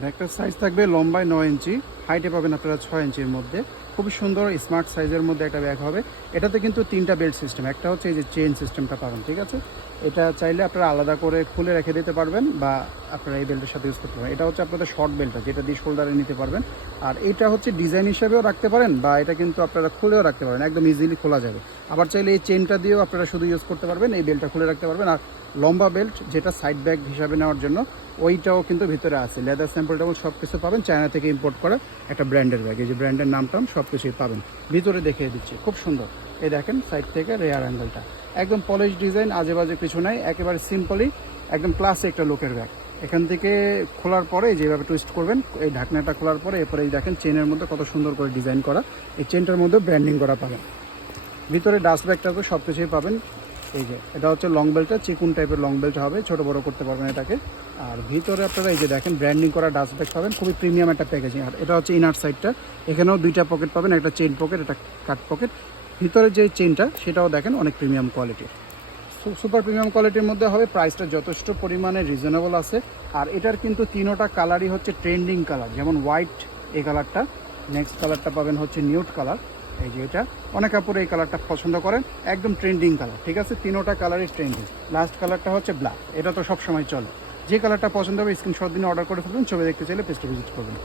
ব্যাগটার সাইজ থাকবে লম্বায় 9 ইঞ্চি, হাইটে পাবেন আপনারা 6 ইঞ্চির মধ্যে। খুবই সুন্দর স্মার্ট সাইজের মধ্যে একটা ব্যাগ হবে। এটাতে কিন্তু 3টা বেল্ট সিস্টেম, একটা হচ্ছে এই যে চেইন সিস্টেমটা পাবেন, ঠিক আছে। এটা চাইলে আপনারা আলাদা করে খুলে রেখে দিতে পারবেন বা আপনারা এই বেল্টের সাথে ইউজ করতে পারবেন। এটা হচ্ছে আপনাদের শর্ট বেল্টটা, যেটা দিয়ে শোল্ডারে নিতে পারবেন। আর এটা হচ্ছে ডিজাইন হিসাবেও রাখতে পারেন বা এটা কিন্তু আপনারা খুলেও রাখতে পারেন, একদম ইজিলি খোলা যাবে। আবার চাইলে এই চেনটা দিয়েও আপনারা শুধু ইউজ করতে পারবেন, এই বেল্টটা খুলে রাখতে পারবেন। আর লম্বা বেল্ট যেটা সাইড ব্যাগ হিসাবে নেওয়ার জন্য, ওইটাও কিন্তু ভিতরে আছে। লেদার স্যাম্পল টেম্পল সব কিছু পাবেন, চায়না থেকে ইম্পোর্ট করা একটা ব্র্যান্ডের ব্যাগ। এই যে ব্র্যান্ডের নামটাম সব কিছুই পাবেন। ভিতরে দেখিয়ে দিচ্ছি, খুব সুন্দর। এই দেখেন সাইড থেকে রেয়ার অ্যাঙ্গেলটা, একদম পলিশ ডিজাইন, আজে বাজে কিছু নাই, একেবারে সিম্পলি একদম ক্লাসে একটা লুকের ব্যাগ। এখান থেকে খোলার পরে যেভাবে টুইস্ট করবেন, এই ঢাকনাটা খোলার পরে এরপরে এই দেখেন চেনের মধ্যে কত সুন্দর করে ডিজাইন করা, এই চেনটার মধ্যে ব্র্যান্ডিং করা পাবেন। ভিতরে ডাস্ট ব্যাগটাতে সব কিছুই পাবেন। এই যে এটা হচ্ছে লং বেল্টটা, চিকুন টাইপের লং বেল্ট হবে, ছোট বড় করতে পারবেন এটাকে। আর ভিতরে আপনারা এই যে দেখেন ব্র্যান্ডিং করা ডাস্ট ব্যাগ পাবেন, খুবই প্রিমিয়াম একটা প্যাকেজিং। আর এটা হচ্ছে ইনার সাইডটা, এখানেও 2টা পকেট পাবেন, একটা চেইন পকেট, একটা কাট পকেট। ভিতরে যে চেইনটা সেটাও দেখেন অনেক প্রিমিয়াম কোয়ালিটির, সুপার প্রিমিয়াম কোয়ালিটির মধ্যে হবে। প্রাইসটা যথেষ্ট পরিমাণে রিজনেবল আছে। আর এটার কিন্তু 3টা কালারই হচ্ছে ট্রেন্ডিং কালার, যেমন হোয়াইট এই কালারটা, নেক্সট কালারটা পাবেন হচ্ছে নিউড কালার। এই যে এটা অনেক কাপড়ে এই কালারটা পছন্দ করেন, একদম ট্রেন্ডিং কালার, ঠিক আছে। 3টা কালারই ট্রেন্ডিং। লাস্ট কালারটা হচ্ছে ব্ল্যাক, এটা তো সব সময় চলে। যে কালারটা পছন্দ হবে স্ক্রিনশট দিনে অর্ডার করে ফেলবেন। ছবি দেখতে চাইলে পেজটা ভিজিট করবেন।